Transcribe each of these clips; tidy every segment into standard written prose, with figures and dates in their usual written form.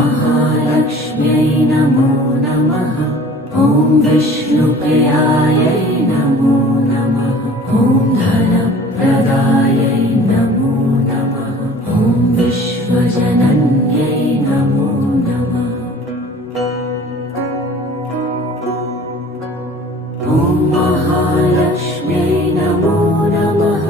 महालक्ष्म्यै नमो नमः। ॐ विष्णुप्रियायै नमो नमः। ॐ धनप्रदायै नमो नमः। ॐ विश्वजनन्यै नमो नमः। ॐ महालक्ष्म्यै नमो नमः।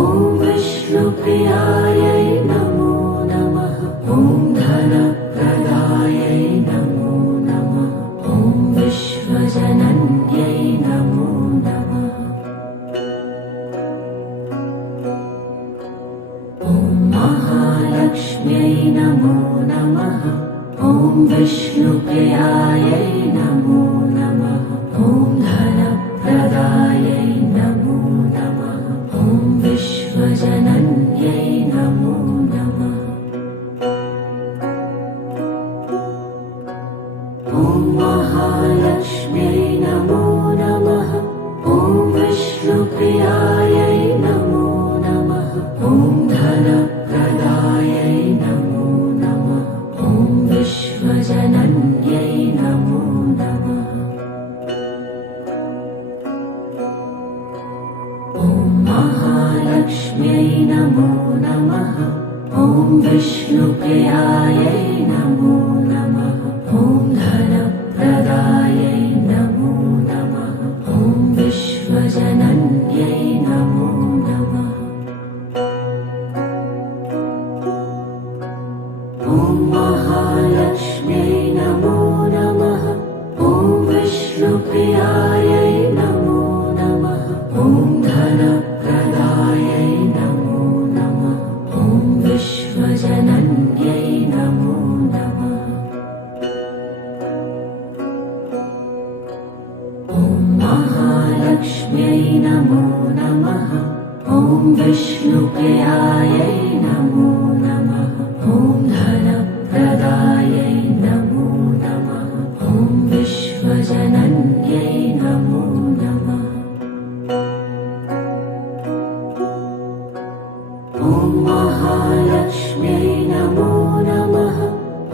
ॐ विष्णुप्रियायै नमो नमः। ॐ धनप्रदायै नमो नमः। ॐ विश्वजनन्यै नमो नमः। ॐ महालक्ष्म्यै नमो नमः। ॐ विष्णुप्रियायै नमो नमः। ॐ धनप्रदायै नमो नमः। ॐ विश्वजनन्यै नमो नमः। ॐ महालक्ष्म्यै नमो नमः। ॐ विष्णुप्रियायै नमो नमः। ॐ धनप्रदायै नमो नमः। ॐ विश्वजनन्यै नमो नमः। ॐ महालक्ष्म्यै नमो नमः। ॐ विष्णुप्रियायै नमो नमः। ॐ धनप्रदायै नमो नमः। ॐ विश्वजनन्यै नमो नमः। ॐ महालक्ष्म्यै नमो नमः। ॐ विष्णुप्रियायै नमो नमः। ॐ धनप्रदायै नमो नमः। ॐ विश्वजनन्यै नमो नमः। ॐ महालक्ष्म्यै नमो नमः। ॐ विष्णुप्रियायै नमो नमः। ॐ धनप्रदायै नमो नमः। ॐ विश्वजनन्यै नमो नमः। ॐ महालक्ष्म्यै नमो नमः।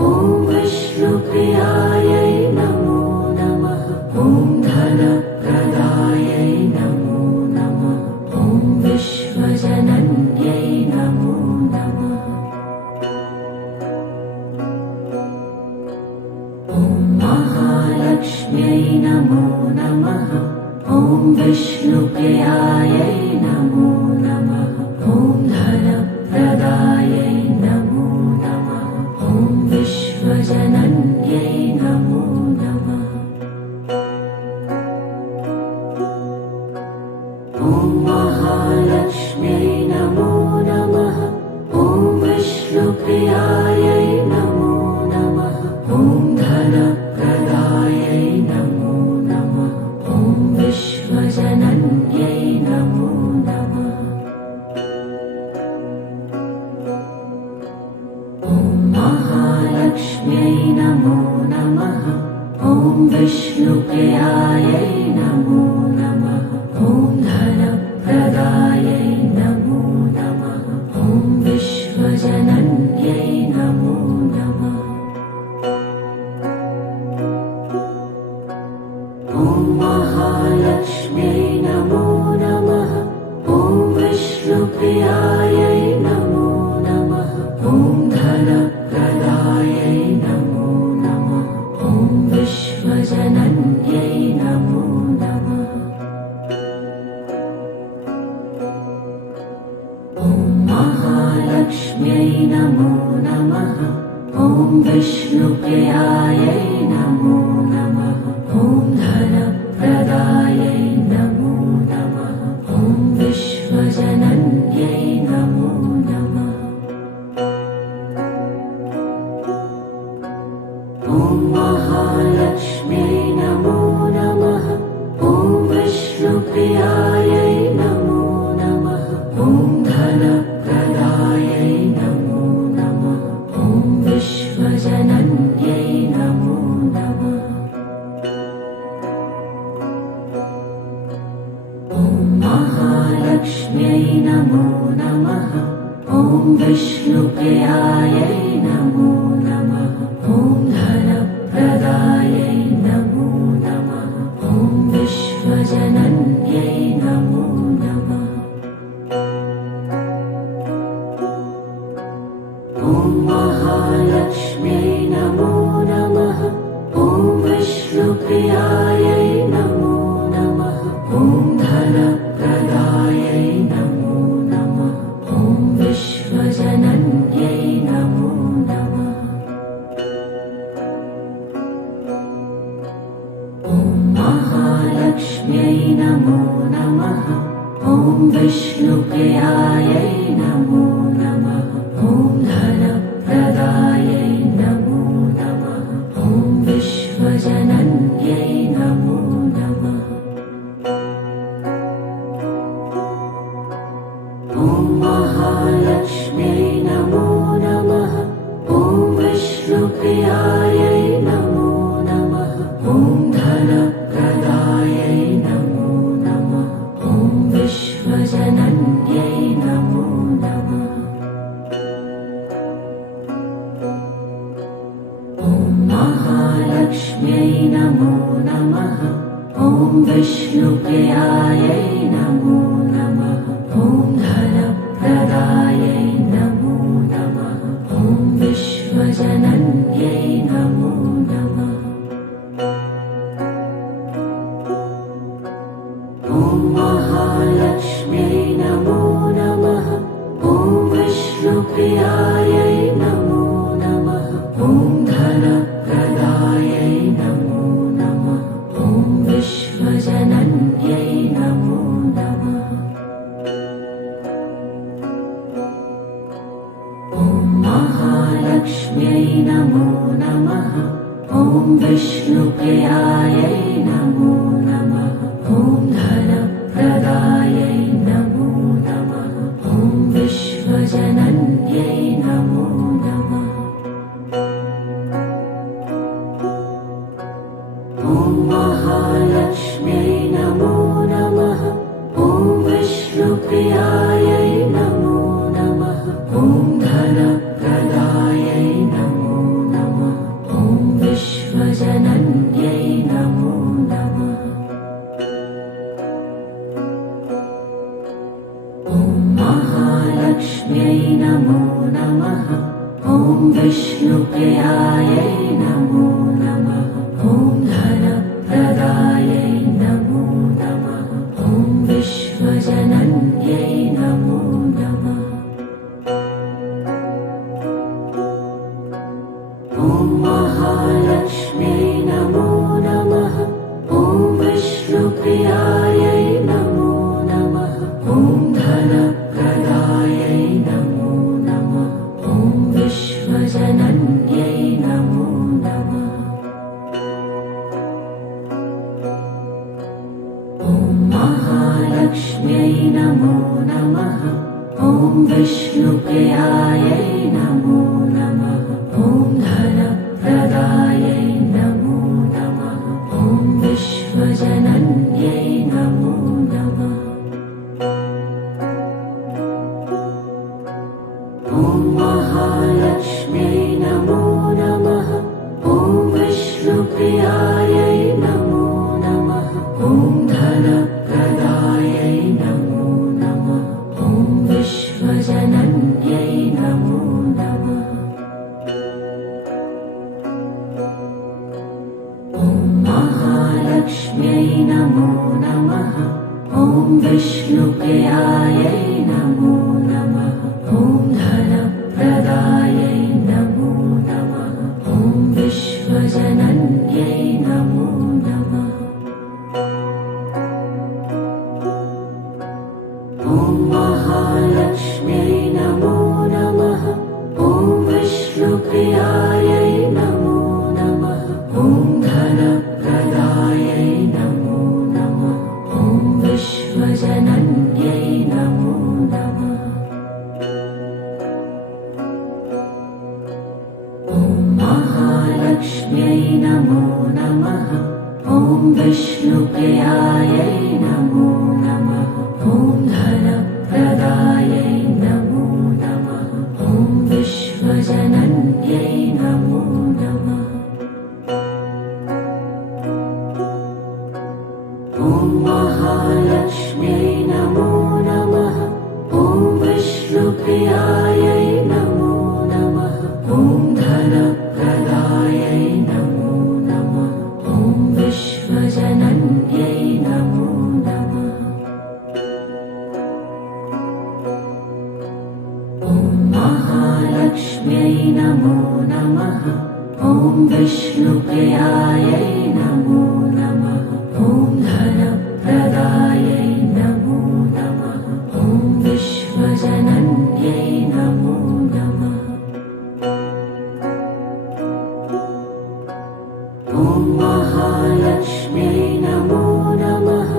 ॐ विष्णुप्रियायै नमो नमः। ॐ धनप्रदायै नमो नमः। ॐ विश्वजनन्यै नमो नमः। ॐ महालक्ष्म्यै नमो नमः। ॐ विष्णुप्रियायै नमो नमः। ॐ धनप्रदायै नमो नमः। ॐ विश्वजनन्यै नमो नमः। ॐ महालक्ष्म्यै नमो नमः। ॐ विष्णुप्रियायै नमो नमः। ॐ धनप्रदायै नमो नमः। ॐ विश्वजनन्यै नमो नमः। ॐ महालक्ष्म्यै नमो नमः। ॐ विष्णुप्रियायै नमो नमः। ॐ धनप्रदायै नमो नमः। ॐ विश्वजनन्यै नमो नमः। ॐ महालक्ष्म्यै नमो नमः। ॐ विष्णुप्रियायै नमो नमः। ॐ धनप्रदायै नमो नमः। ॐ विश्वजनन्यै नमो नमः। ॐ महालक्ष्म्यै नमो नमः। ॐ विष्णुप्रियायै नमो नमः। ॐ धनप्रदायै नमो नमः। ॐ विश्वजनन्यै नमो नमः। ॐ महालक्ष्म्यै नमो नमः। ॐ विष्णुप्रियायै नमो नमः। ॐ धनप्रदायै नमो नमः। ॐ विश्वजनन्यै नमो नमः। महालक्ष्म्यै नमो नमः। ॐ विष्णुप्रियायै नमो नमः। ॐ धनप्रदायै नमो नमः। ॐ विश्वजनन्यै नमो नमः। ॐ महालक्ष्म्यै नमो नमः। ॐ विष्णुप्रियायै नमो नमः। ॐ धनप्रदायै नमो नमः। ॐ विश्वजनन्यै नमो नमः। ॐ महालक्ष्म्यै नमो नमः। ॐ विष्णुप्रियायै नमो नमः। ॐ धनप्रदायै नमो नमः। ॐ विश्वजनन्यै नमो नमः। ॐ महालक्ष्म्यै नमो नमः। ॐ विष्णुप्रियायै नमो नमः। ॐ धनप्रदायै नमो नमः। ॐ विश्वजनन्यै नमो नमः। ॐ महालक्ष्म्यै नमो नमः। ॐ विष्णुप्रियायै नमो नमः। ॐ धनप्रदायै नमो नमः। ॐ विश्वजनन्यै नमो नमः। ॐ महालक्ष्म्यै नमो नमः। ॐ विष्णुप्रियायै नमो नमः। ॐ धनप्रदायै नमो नमः। ॐ विश्वजनन्यै नमो नमः। ॐ महालक्ष्म्यै नमो नमः। ॐ विष्णुप्रियायै नमो नमः। ॐ धनप्रदायै नमो नमः। ॐ विश्वजनन्यै नमो नमः। ॐ महालक्ष्म्यै नमो नमः। ॐ विष्णुप्रियायै नमो नमः। ॐ धनप्रदायै नमो नमः। ॐ विश्वजनन्यै नमो नमः। ॐ महालक्ष्म्यै नमो नमः। ॐ विष्णुप्रियायै नमो नमः। ॐ धनप्रदायै नमो नमः। ॐ विश्वजनन्यै नमो नमः। ॐ महालक्ष्म्यै नमो नमः। ॐ विष्णुप्रियायै नमो नमः। ॐ धनप्रदायै नमो नमः। ॐ विश्वजनन्यै नमो नमः। ॐ महालक्ष्म्यै नमो नमः। ॐ विष्णुप्रियायै नमो नमः। ॐ धनप्रदायै नमो नमः। ॐ विश्वजनन्यै नमो नमः। ॐ महालक्ष्म्यै नमो नमः। ॐ विष्णुप्रियायै नमो नमः। ॐ धनप्रदायै नमो नमः। ॐ विश्वजनन्यै नमो नमः। ॐ महालक्ष्म्यै नमो नमः। ॐ विष्णुप्रियायै नमो नमः। ॐ धनप्रदायै नमो नमः। ॐ विश्वजनन्यै नमो नमः। ॐ महालक्ष्म्यै नमो नमः। ॐ विष्णुप्रियायै नमो नमः। ॐ धनप्रदायै नमो नमः। ॐ विश्वजनन्यै नमो नमः। ॐ महालक्ष्म्यै नमो नमः। ॐ विष्णुप्रियायै नमो नमः। ॐ धनप्रदायै नमो नमः ॐ विश्वजनन्यै नमो नमः ॐ महालक्ष्म्यै नमो नमः ॐ विष्णुप्रियायै नमो नमः ॐ धनप्रदायै नमो नमः ॐ विश्वजनन्यै नमो नमः ॐ महालक्ष्म्यै नमो नमः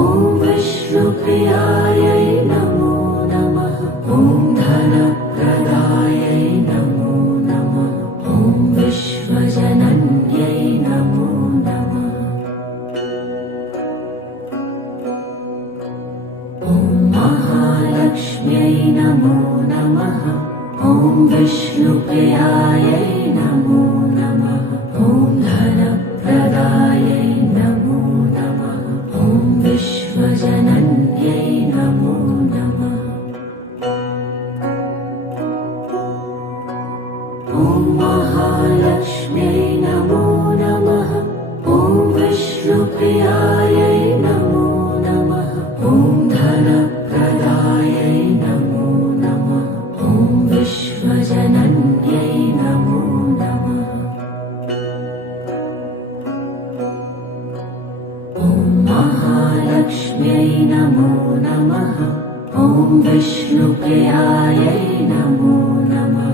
ॐ विष्णुप्रियायै नमो नमः ॐ धनप्रदायै नमो नमः ॐ विश्वजनन्यै नमो नमः ॐ महालक्ष्म्यै नमो नमः ॐ विष्णुप्रियायै नमो नमः ॐ धनप्रदायै नमो नमः ॐ विश्वजनन्यै नमो नमः ॐ महालक्ष्म्यै नमो नमः ॐ विष्णुप्रियायै नमो नमः ॐ धनप्रदायै नमो नमः ॐ विश्वजनन्यै नमो नमः ॐ महालक्ष्म्यै नमो नमः ॐ विष्णुप्रियायै नमो नमः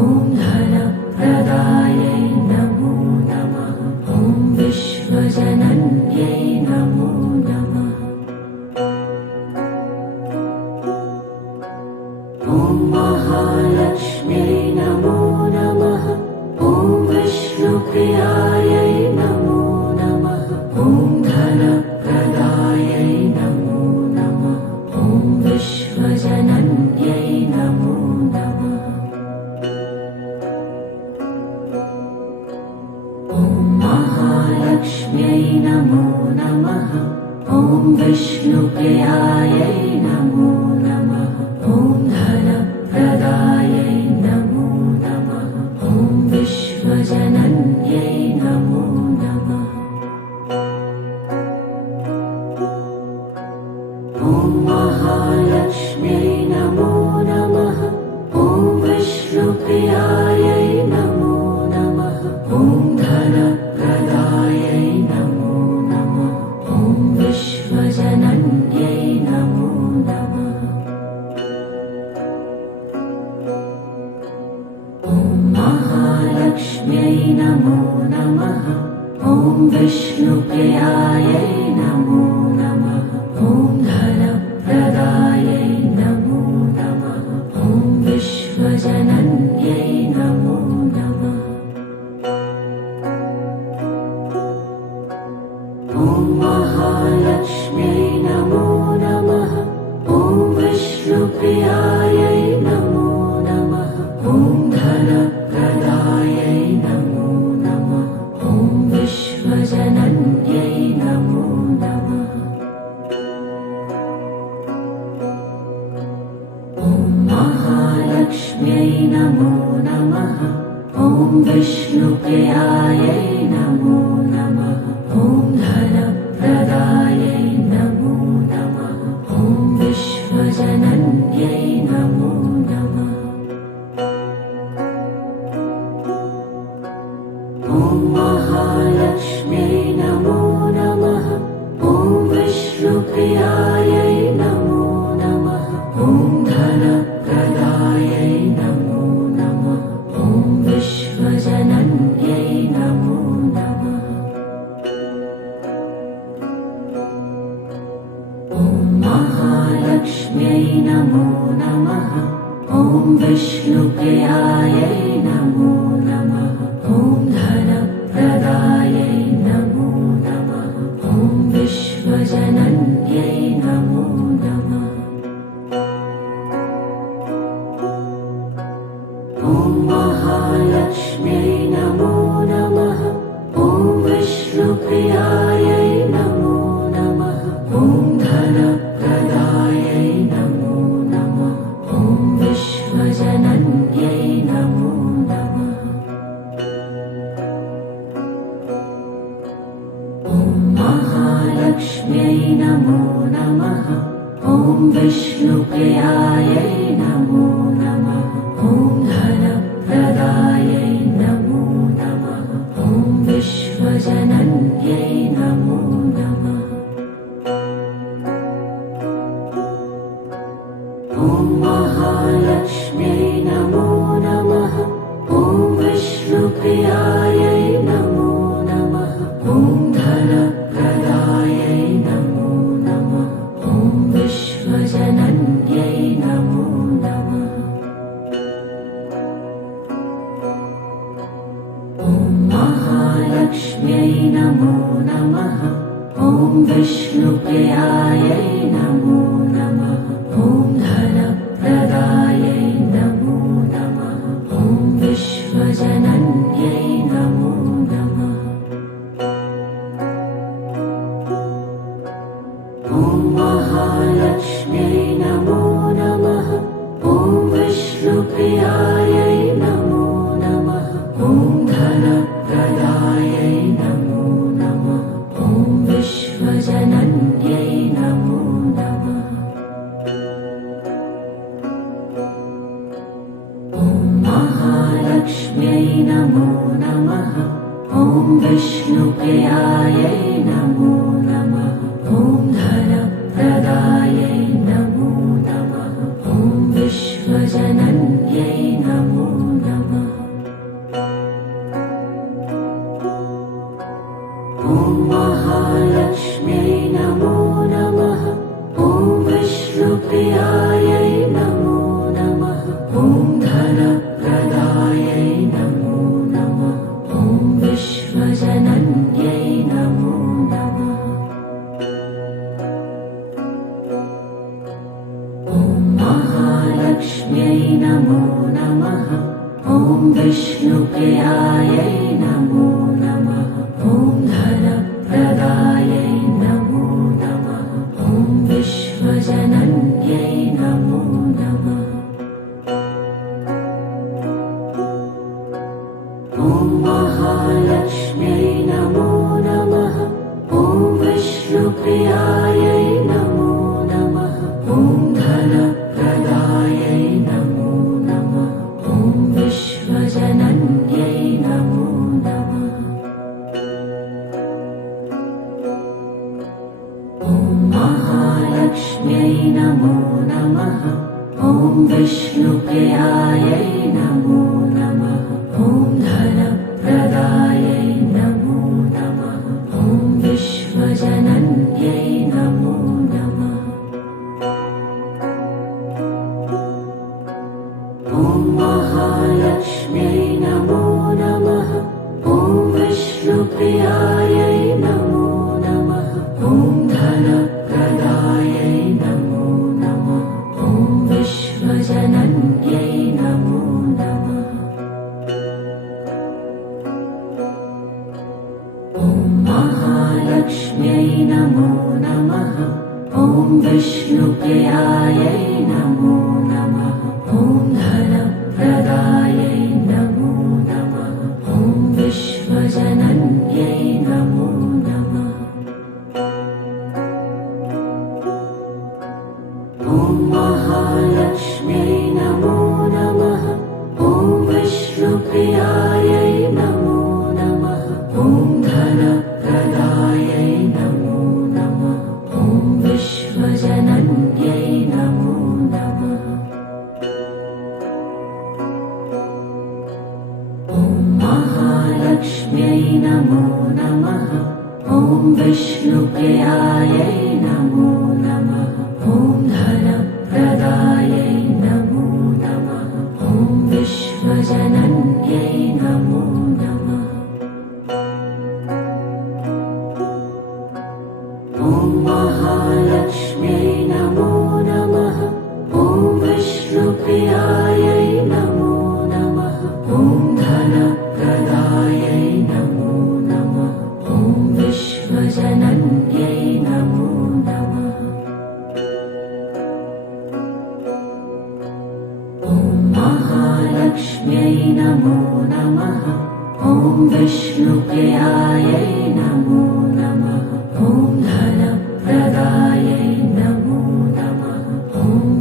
ॐ धनप्रदायै नमो नमः ॐ विश्वजनन्यै नमो नमः ॐ महालक्ष्म्यै नमो नमः ॐ विष्णुप्रियायै नमो नमः ॐ धनप्रदायै नमो नमः ॐ विश्वजनन्यै नमो नमः ॐ महालक्ष्म्यै नमो नमः ॐ विष्णुप्रियायै नमो नमः ॐ धनप्रदायै नमो नमः ॐ विश्वजनन्यै नमो नमः ॐ महालक्ष्म्यै नमो नमः ॐ विष्णुप्रियायै नमो नमः ॐ धनप्रदायै नमो नमः ॐ विश्वजनन्यै नमो नमः ॐ महालक्ष्म्यै नमो नमः ॐ विष्णुप्रियायै नमो नमः ॐ धनप्रदायै नमो नमः ॐ विश्वजनन्यै नमो नमः ॐ महालक्ष्म्यै नमो नमः ॐ विष्णुप्रियायै नमो नमः ॐ धनप्रदायै नमो नमः ॐ विश्वजनन्यै नमो नमः ॐ महालक्ष्म्यै नमो नमः ॐ विष्णुप्रियायै नमो नमः ॐ धनप्रदायै नमो नमः ॐ विश्वजनन्यै नमो नमः ॐ महालक्ष्म्यै नमो नमः ॐ विष्णुप्रियायै नमो नमः ॐ धनप्रदायै नमो नमः ॐ विश्वजनन्यै नमो नमः ॐ महालक्ष्म्यै नमो नमः ॐ विष्णुप्रियायै नमो नमः ॐ धनप्रदायै नमो नमः ॐ विश्वजनन्यै नमो विष्णुप्रियायै नमो नमः। ॐ धनप्रदायै नमो नमः। ॐ विश्वजनन्यै नमो नमः। ॐ महालक्ष्म्यै नमो नमः। ॐ विष्णुप्रियायै नमो नमः। ॐ धनप्रदायै नमो नमः। ॐ विश्वजनन्यै नमो नमः। ॐ महालक्ष्म्यै नमो नमः। ॐ विष्णुप्रियायै नमो नमः। ॐ धनप्रदायै नमो नमः। ॐ विश्वजनन्यै नमो नमः। ॐ महालक्ष्म्यै नमो नमः। ॐ विष्णुप्रियायै नमो नमः। ॐ धनप्रदायै नमो नमः। ॐ विश्वजनन्यै नमो नमः। ॐ महालक्ष्म्यै नमो नमः। ॐ विष्णुप्रियायै नमो नमः। ॐ धनप्रदायै नमो नमः। ॐ विश्वजनन्यै नमो नमः। ॐ महालक्ष्म्यै नमो नमः। ॐ विष्णुप्रियायै नमो नमः। ॐ धनप्रदायै नमो नमः। ॐ विश्वजनन्यै नमो नमः। ॐ महालक्ष्म्यै नमो नमः। ॐ विष्णुप्रियायै नमो नमः। ॐ धनप्रदायै नमो नमः। ॐ विश्वजनन्यै नमो नमः। ॐ महालक्ष्म्यै नमो नमः। ॐ विष्णुप्रियायै नमो नमः। ॐ धनप्रदायै नमो नमः। ॐ विश्वजनन्यै नमो नमः। ॐ महालक्ष्म्यै नमो नमः। ॐ विष्णुप्रियायै नमो नमः। ॐ धनप्रदायै नमो नमः। ॐ विश्वजनन्यै नमो नमः। ॐ महालक्ष्म्यै नमो नमः। ॐ विष्णुप्रियायै नमो नमः। ॐ धनप्रदायै नमो नमः। ॐ विश्वजनन्यै नमो नमः। ॐ महालक्ष्म्यै नमो नमः। ॐ विष्णुप्रियायै नमो नमः। ॐ धनप्रदायै नमो नमः। ॐ विश्वजनन्यै नमो नमः। ॐ महालक्ष्म्यै नमो नमः। ॐ विष्णुप्रियायै नमो नमः। ॐ धनप्रदायै नमो नमः। ॐ विश्वजनन्यै नमो नमः। ॐ महालक्ष्म्यै नमो नमः। ॐ विष्णुप्रियायै नमो नमः। ॐ धनप्रदायै नमो नमः। ॐ विश्वजनन्यै नमो नमः। ॐ महालक्ष्म्यै नमो नमः। ॐ विष्णुप्रियायै नमो नमः। ॐ धनप्रदायै नमो नमः। ॐ विश्वजनन्यै नमो नमः। ॐ महालक्ष्म्यै नमो नमः। ॐ विष्णुप्रियायै नमो नमः। ॐ धनप्रदायै नमो नमः। ॐ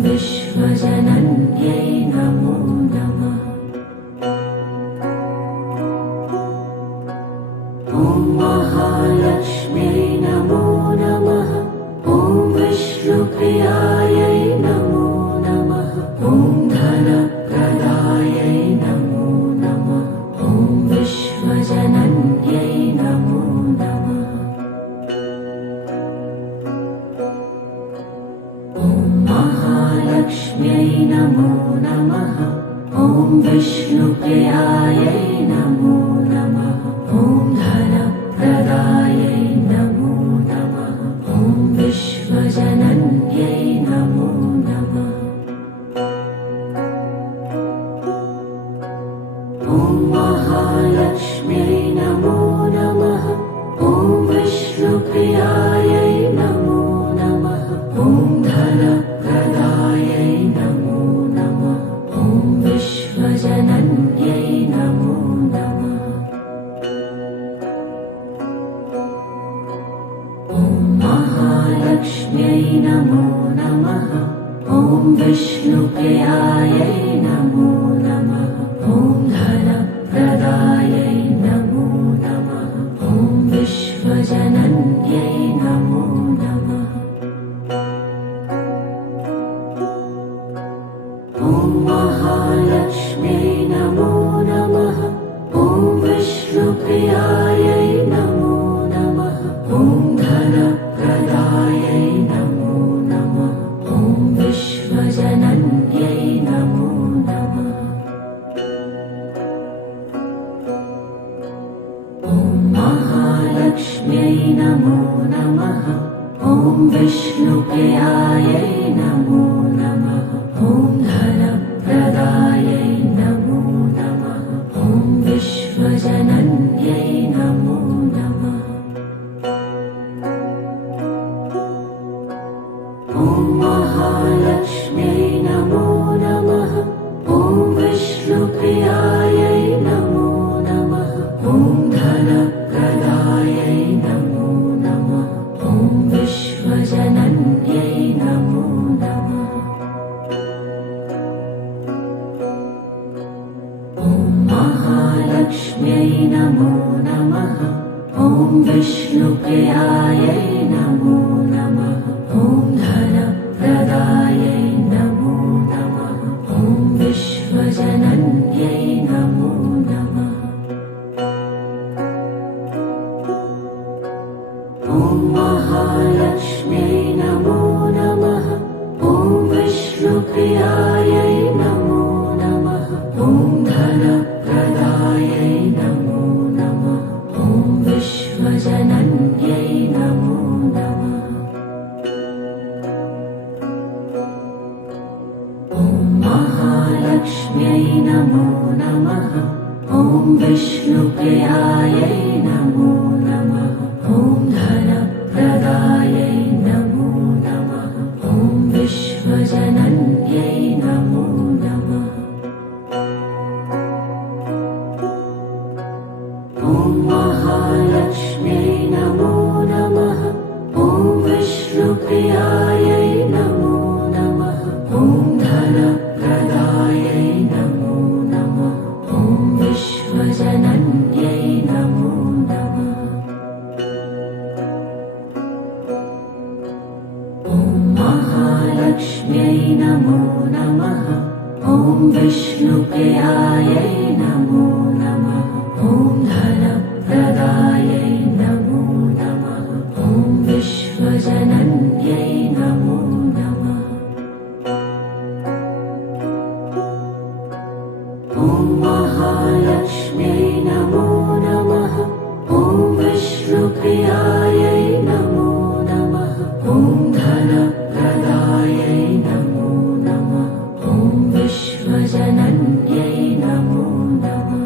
महालक्ष्म्यै नमो नमः। ॐ विष्णुप्रियायै नमो नमः। ॐ धनप्रदायै नमो नमः। ॐ विश्वजनन्यै नमो नमः। ॐ महालक्ष्म्यै नमो नमः। ॐ विष्णुप्रियायै नमो नमः। ॐ धनप्रदायै नमो नमः। ॐ विश्वजनन्यै नमो नमः। ॐ महालक्ष्म्यै नमो नमः। ॐ विष्णुप्रियायै नमो नमः। ॐ धनप्रदायै नमो नमः। ॐ विश्वजनन्यै नमो नमः। ॐ महालक्ष्म्यै नमो नमः। ॐ विष्णुप्रियायै नमो नमः। ॐ धनप्रदायै नमो नमः। ॐ विश्वजनन्यै नमो नमः। ॐ महालक्ष्म्यै नमो नमः। ॐ विष्णुप्रियायै नमो नमः। ॐ धनप्रदायै नमो नमः। ॐ विश्वजनन्यै नमो नमः। ॐ महालक्ष्म्यै नमो नमः। ॐ विष्णुप्रियायै नमो नमः। ॐ धनप्रदायै नमो नमः। ॐ विश्वजनन्यै नमो नमः। ॐ महालक्ष्म्यै नमो नमः। ॐ विष्णुप्रियायै नमो नमः। ॐ धनप्रदायै नमो नमः। ॐ विश्वजनन्यै नमो नमः। ॐ महालक्ष्म्यै नमो नमः। ॐ विष्णुप्रियायै नमो नमः। ॐ धनप्रदायै नमो नमः। ॐ विश्वजनन्यै नमो नमः। ॐ महालक्ष्म्यै नमो नमः। ॐ विष्णुप्रियायै नमो नमः। ॐ धनप्रदायै नमो नमः। ॐ विश्वजनन्यै नमो नमः। ॐ महालक्ष्म्यै नमो नमः। ॐ विष्णुप्रियायै नमो नमः। ॐ धनप्रदायै नमो नमः। ॐ विश्वजनन्यै नमो नमः। ॐ महालक्ष्म्यै नमो नमः। ॐ विष्णुप्रियायै नमो नमः। ॐ धनप्रदायै नमो नमः। ॐ विश्वजनन्यै नमो नमः।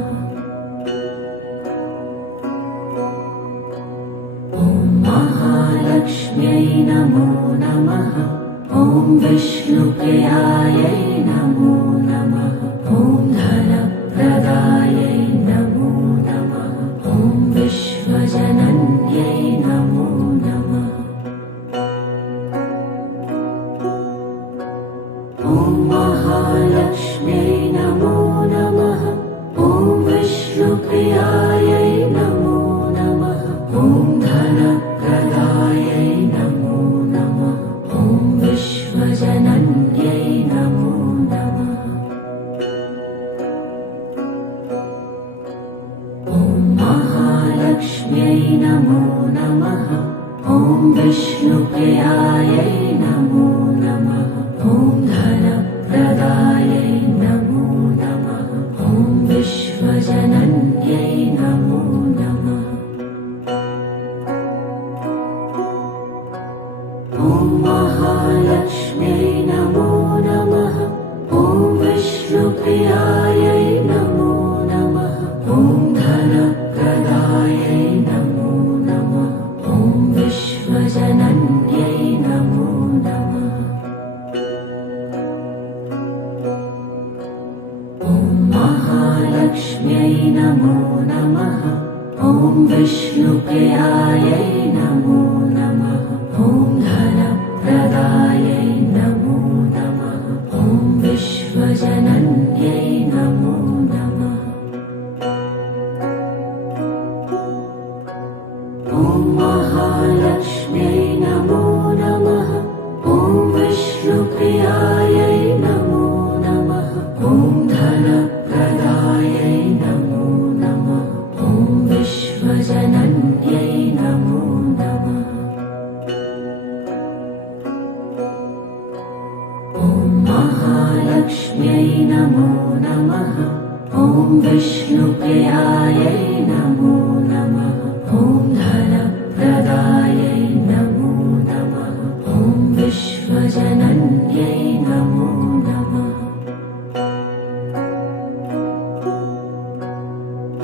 ॐ महालक्ष्म्यै नमो नमः। ॐ विष्णुप्रियायै नमो नमः। ॐ धनप्रदायै नमो नमः। ॐ विश्वजनन्यै नमो नमः। ॐ महालक्ष्म्यै नमो नमः। ॐ विष्णुप्रियायै नमो नमः। ॐ धनप्रदायै नमो नमः। ॐ विश्वजनन्यै नमो नमः। ॐ महालक्ष्म्यै नमो नमः। ॐ विष्णुप्रियायै नमो नमः। ॐ धनप्रदायै नमो नमः। ॐ विश्वजनन्यै नमो नमः। ॐ महालक्ष्म्यै नमो नमः। ॐ विष्णुप्रियायै नमो नमः। ॐ धन नमो नमः। ॐ विष्णुप्रियायै नमो नमः। ॐ धनप्रदायै नमो नमः। ॐ विश्वजनन्यै नमो नमः। ॐ महालक्ष्म्यै नमो नमः। ॐ विष्णुप्रियायै नमो नमः। ॐ धनप्रदायै नमो नमः। ॐ विश्वजनन्यै नमो नमः। ॐ महालक्ष्म्यै नमो नमः। ॐ विष्णुप्रियायै नमो नमः। ॐ धनप्रदायै नमो नमः। ॐ विश्वजनन्यै नमो नमः।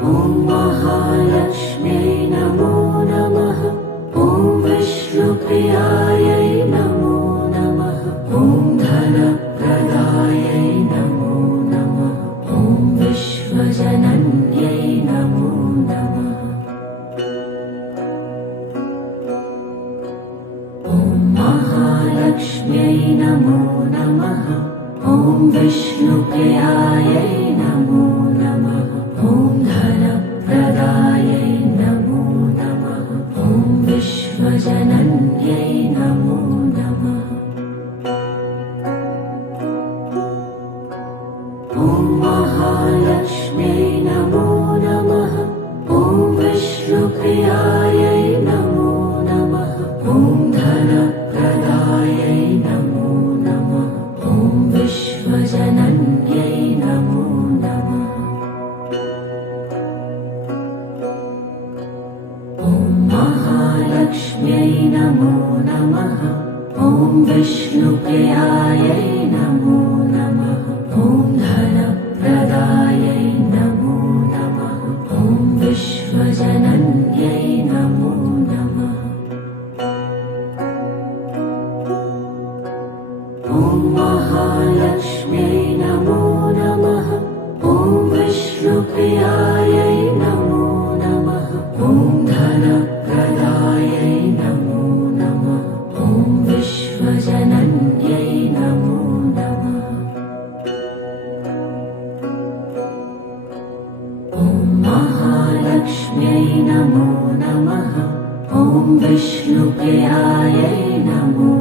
ॐ महालक्ष्म्यै नमो नमः। ॐ विष्णुप्रियायै नमो नमः। ॐ धनप्रदायै नमो नमः। ॐ विश्वजनन्यै नमो नमः। ॐ महालक्ष्म्यै नमो नमः। ॐ विष्णुप्रियायै नमो नमः। ॐ धनप्रदायै नमो नमः। ॐ विश्वजनन्यै नमो नमः। ॐ महालक्ष्म्यै नमो नमः। ॐ विष्णुप्रियायै नमो नमः। ॐ धनप्रदायै नमो नमः। ॐ विश्वजनन्यै नमो नमः। ॐ महालक्ष्म्यै नमो नमः। ॐ विष्णुप्रियायै नमो नमः। ॐ धनप्रदायै नमो नमः। ॐ विश्वजनन्यै नमो नमः। ॐ महालक्ष्म्यै नमो नमः। ॐ विष्णुप्रियायै नमो नमः। ॐ धनप्रदायै नमो नमः। ॐ विश्वजनन्यै नमो नमः। ॐ महालक्ष्म्यै नमो नमः। ॐ विष्णुप्रियायै नमो